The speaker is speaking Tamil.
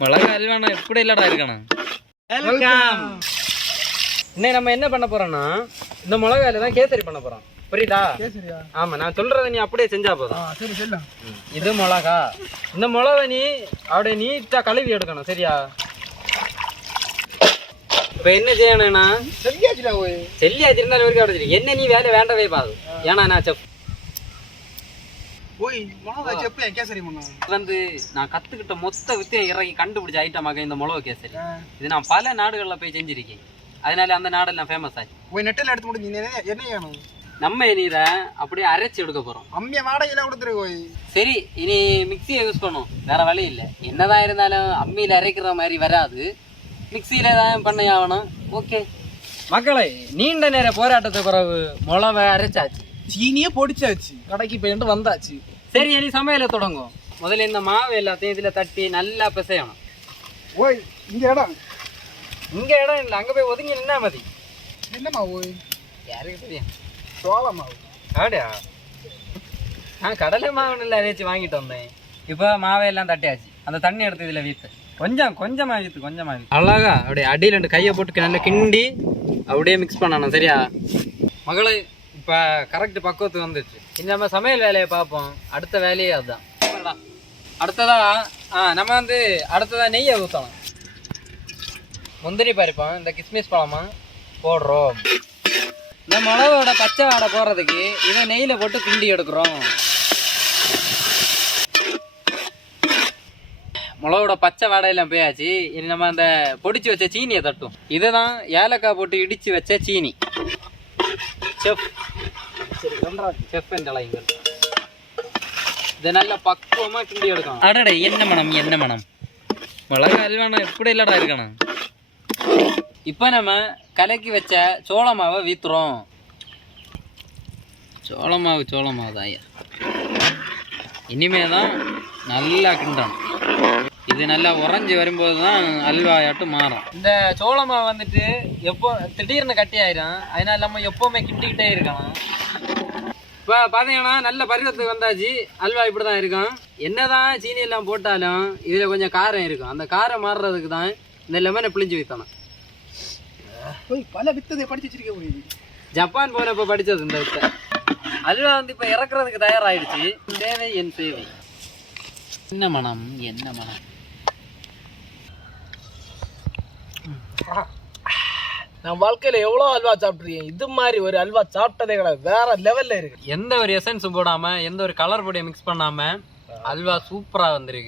மிளகா அல்வானா எப்படி இல்லடா இருக்கணும். வெல்கம். இன்னைக்கு நம்ம என்ன பண்ண போறோம்னா இந்த மிளகாயில தான் கேசரி பண்ண போறோம். புரியுதா? கேசரியா? ஆமா, நான் சொல்றதை நீ அப்படியே செஞ்சா போதும். சரி சொல்லு. இது மிளகா. இந்த மிளகா நீ அப்படியே நீட்டா கழுவி எடுக்கணும். சரியா? இப்ப என்ன செய்யணும்னா செல்லியாச்சுடா ஓய். செல்லியாச்சு இருந்தாலும் வரைக்கும் அப்படி என்ன நீ வேலை வேண்டவே பாது. ஏன்னா நான் செஃப் ஓய் மிளகா செப்பு கேசரி பண்ணோம். வந்து நான் கத்துக்கிட்ட மொத்த வித்தையும் இறங்கி கண்டுபிடிச்ச ஐட்டமாக இந்த மிளகா கேசரி. இது நான் பல நாடுகளில் போய் செஞ்சிருக்கேன். அதனால அந்த நாடெல்லாம் ஃபேமஸ் ஆச்சு. ஓய் நெட்டில் எடுத்து போட்டு நீ என்ன வேணும்? நம்ம நீரை அப்படியே அரைச்சி எடுக்க போறோம். அம்மிய வாடகையில கொடுத்துரு ஓய். சரி, இனி மிக்சியை யூஸ் பண்ணும், வேற வழி இல்லை. என்னதான் இருந்தாலும் அம்மியில் அரைக்கிற மாதிரி வராது, மிக்சியில தான் பண்ண ஆகணும். ஓகே மக்களை, நீண்ட நேர போராட்டத்துக்கு பிறகு மிளவை அரைச்சாச்சு, சீனியே பொடிச்சாச்சு, கடைக்கு போயிட்டு வந்தாச்சு. சரி இனி சமையலை தொடங்கும். முதல்ல இந்த மாவு எல்லாத்தையும் இதுல தட்டி நல்லா பிசையணும். ஓய் இங்க இடம் இல்லை, அங்க போய் ஒதுங்கி நின்னா மதி. என்னம்மா ஓய்? யாருக்கு தெரியும்? சோள மாவு. அப்படியா? நான் கடலை மாவு இல்லை அரைச்சி வாங்கிட்டு வந்தேன். இப்போ மாவையெல்லாம் தட்டியாச்சு. அந்த தண்ணி எடுத்து இதில் வீத்து கொஞ்சமாக வீத்து. அழகா அப்படியே அடியில் ரெண்டு கையை போட்டு நல்லா கிண்டி அப்படியே மிக்ஸ் பண்ணணும். சரியா மகளே? இப்போ கரெக்ட் பக்குவத்துக்கு வந்துடுச்சு. இந்த நம்ம சமையல் வேலையை பார்ப்போம். அடுத்த வேலையே அதுதான். அடுத்ததா நம்ம வந்து அடுத்ததாக நெய்யை ஊற்றணும். முந்திரி பருப்போம், இந்த கிஸ்மிஸ் பழமும் போடுறோம். இந்த மிளகோட பச்சை வாடை போடுறதுக்கு இதை நெய்யில் போட்டு கிண்டி எடுக்கிறோம். மிளகோட பச்சை வாடையெல்லாம் போயாச்சு. இனி நம்ம அந்த பொடிச்சு வச்ச சீனியை தட்டும். இதுதான் ஏலக்காய் போட்டு இடிச்சு வச்ச சீனி. செஃப் என்றழைங்கள். இதை நல்லா பக்குவமா கிண்டி எடுக்கணும். அடடே, என்ன மனம் மிளகா அல்வானா எப்படி இல்லடா இருக்கணும். இப்போ நம்ம கலக்கி வச்ச சோள மாவை வீத்துறோம். சோள மாவு தான் ஐயா. இனிமே தான் நல்லா கிண்டணும். இது நல்லா உறைஞ்சி வரும்போது தான் அல்வாயாட்டும் மாறும். இந்த சோள மாவு வந்துட்டு எப்போ திடீர்னு கட்டி ஆயிடும். அதனால நம்ம எப்போவுமே கிண்டிக்கிட்டே இருக்கணும். இப்போ பார்த்தீங்கன்னா நல்ல பருவத்துக்கு வந்தாச்சு. அல்வா இப்படி தான் இருக்கும். என்னதான் சீனி எல்லாம் போட்டாலும் இதில் கொஞ்சம் காரம் இருக்கும். அந்த காரம் மாறுறதுக்கு தான் இந்த லெமனை பிழிஞ்சு வைத்தணும். பல வித்ததை படிச்சு வச்சிருக்க முடியுது. ஜப்பான் போனப்போ படித்தது இந்த வித்தை. அல்வா வந்து இப்போ இறக்குறதுக்கு தயாராகிடுச்சு. தேவை என் சேவை. என்ன மனம். நான் வாழ்க்கையில எவ்வளோ அல்வா சாப்பிட்ருக்கேன். இது மாதிரி ஒரு அல்வா சாப்பிட்டதே கிடையாது. வேற லெவல்ல இருக்கு. எந்த ஒரு எசன்ஸும் போடாம, எந்த ஒரு கலர் பொடியை மிக்ஸ் பண்ணாம அல்வா சூப்பரா வந்திருக்கு.